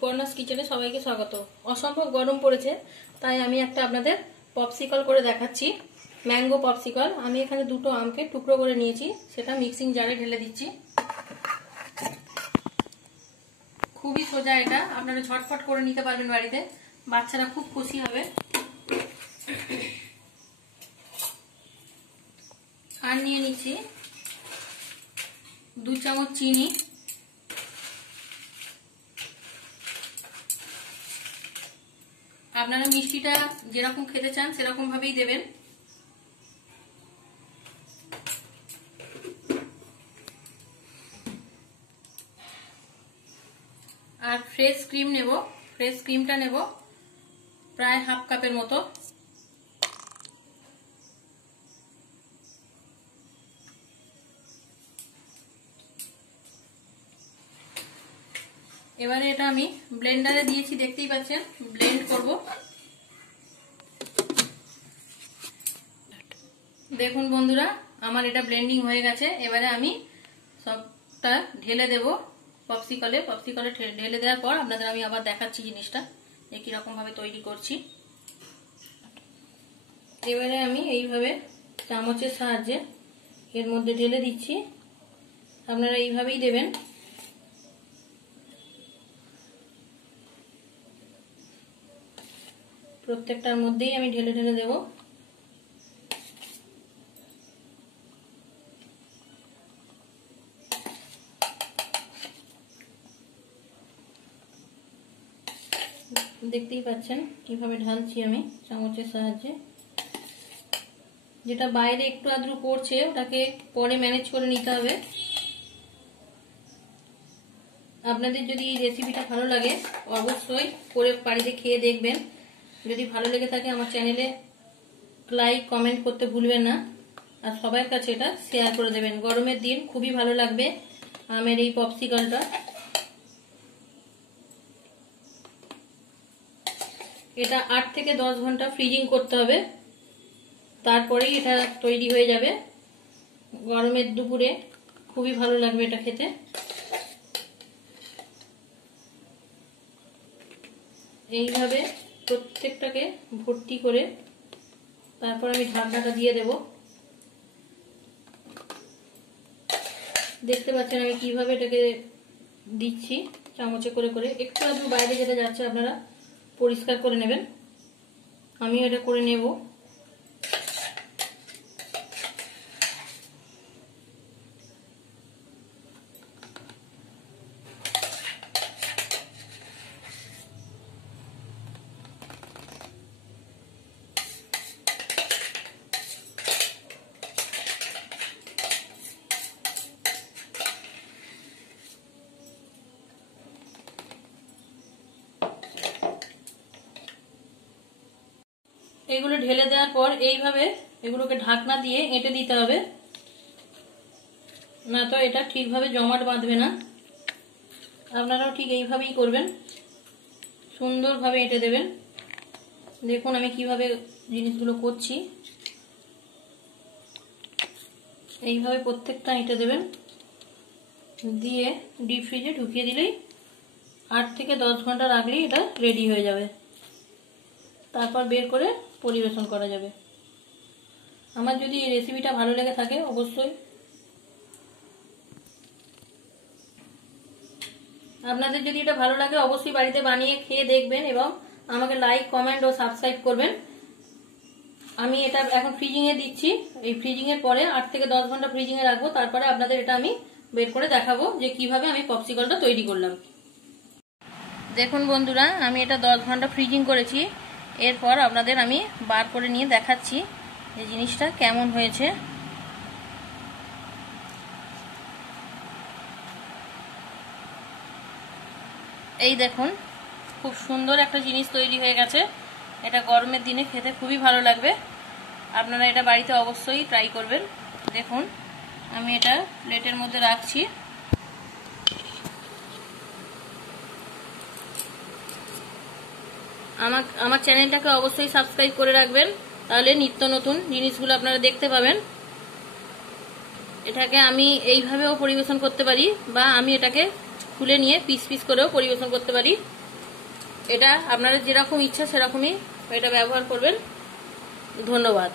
সুপর্ণাস কিচেনে সবাইকে স্বাগত। অসম্ভব গরম পড়েছে, তাই আমি একটা আপনাদের পপসিকল করে দেখাচ্ছি। Mango popsicle. আমি এখানে দুটো আমকে টুকরো করে নিয়েছি, সেটা মিক্সিং জারে ঢেলে দিচ্ছি। খুবই সোজা, এটা আপনারা ঝটপট করে নিতে পারবেন বাড়িতে, বাচ্চারা খুব খুশি হবে। আর নিয়ে নিচ্ছি 2 চামচ চিনি, আপনারা মিষ্টিটা যেরকম খেতে চান সেরকম ভাবেই দেবেন। আর ফ্রেশ ক্রিম নেব, ফ্রেশ ক্রিমটা নেব প্রায় হাফ কাপের মতো। এবারে এটা আমি ব্লেন্ডারে দিয়েছি, দেখতেই পাচ্ছেন, ব্লেন্ড করব। দেখুন বন্ধুরা, আমার এটা ব্লেন্ডিং হয়ে গেছে। এবারে আমি সবটা ঢেলে দেব পপসিকলে। পপসিকলে ঢেলে দেওয়ার পর আপনাদের আমি আবার দেখাচ্ছি জিনিসটা যে কিরকম ভাবে তৈরি করছি। এবারে আমি এইভাবে চামচের সাহায্যে এর মধ্যে ঢেলে দিচ্ছি। আপনারা এইভাবেই দেবেন। প্রত্যেকটার মধ্যেই আমি ঢেলে ঢেলে দেব। দেখতেই পাচ্ছেন কিভাবে ঢালছি আমি চামচের সাহায্যে। যেটা বাইরে একটু আদ্রু পড়ছে ওটাকে পরে ম্যানেজ করে নিতে হবে। আপনাদের যদি এই রেসিপিটা ভালো লাগে অবশ্যই করে বাড়িতে খেয়ে দেখবেন। যদি ভালো লেগে থাকে আমার চ্যানেলে লাইক কমেন্ট করতে ভুলবেন না, আর সবার কাছে এটা শেয়ার করে দেবেন। গরমের দিন খুবই ভালো লাগবে আমের এই পপসিকলটা। এটা 8 থেকে 10 ঘন্টা ফ্রিজিং করতে হবে, তারপরেই এটা তৈরি হয়ে যাবে। গরমের দুপুরে খুবই ভালো লাগবে এটা খেতে। এইভাবে প্রত্যেকটাকে ভর্তি করে তারপর আমি ঢাকনাটা দিয়ে দেব। দেখতে পাচ্ছেন আমি কিভাবে এটাকে দিচ্ছি চামচে করে করে। একটু আধটু বাইরে যেতে যাচ্ছে আপনারা পরিষ্কার করে নেবেন। আমিও এটা করে নেব। এগুলো ঢেলে দেওয়ার পর এইভাবে এগুলোকে ঢাকনা দিয়ে এঁটে দিতে হবে, না তো এটা ঠিকভাবে জমাট বাঁধবে না। আপনারাও ঠিক এইভাবেই করবেন, সুন্দরভাবে এঁটে দেবেন। দেখুন আমি কিভাবে জিনিসগুলো করছি। এইভাবে প্রত্যেকটা এঁটে দেবেন, দিয়ে ডিপ ফ্রিজে ঢুকিয়ে দিলেই 8 থেকে 10 ঘন্টা রাখলেই এটা রেডি হয়ে যাবে। তারপর বের করে পরিবেশন করা যাবে। আমার যদি এই রেসিপিটা ভালো লেগে থাকে অবশ্যই আপনাদের যদি এটা ভালো লাগে অবশ্যই বাড়িতে বানিয়ে খেয়ে দেখবেন এবং আমাকে লাইক কমেন্ট ও সাবস্ক্রাইব করবেন। আমি এটা এখন ফ্রিজিং এ দিচ্ছি। এই ফ্রিজিং এর পরে 8 থেকে 10 ঘন্টা ফ্রিজিং এ রাখবো, তারপরে আপনাদের এটা আমি বের করে দেখাবো যে কিভাবে আমি পপসিকলটা তৈরি করলাম। দেখুন বন্ধুরা, আমি এটা 10 ঘন্টা ফ্রিজিং করেছি। এরপর আপনাদের আমি বার করে নিয়ে দেখাচ্ছি যে জিনিসটা কেমন হয়েছে। এই দেখুন খুব সুন্দর একটা জিনিস তৈরি হয়ে গেছে। এটা গরমের দিনে খেতে খুবই ভালো লাগবে। আপনারা এটা বাড়িতে অবশ্যই ট্রাই করবেন। দেখুন আমি এটা প্লেটের মধ্যে রাখছি। আমার চ্যানেলটাকে অবশ্যই সাবস্ক্রাইব করে রাখবেন, তাহলে নিত্য নতুন জিনিসগুলো আপনারা দেখতে পাবেন। এটাকে আমি এইভাবেও পরিবেশন করতে পারি, বা আমি এটাকে খুলে নিয়ে পিস পিস করেও পরিবেশন করতে পারি। এটা আপনারা যেরকম ইচ্ছা সেরকমই এটা ব্যবহার করবেন। ধন্যবাদ।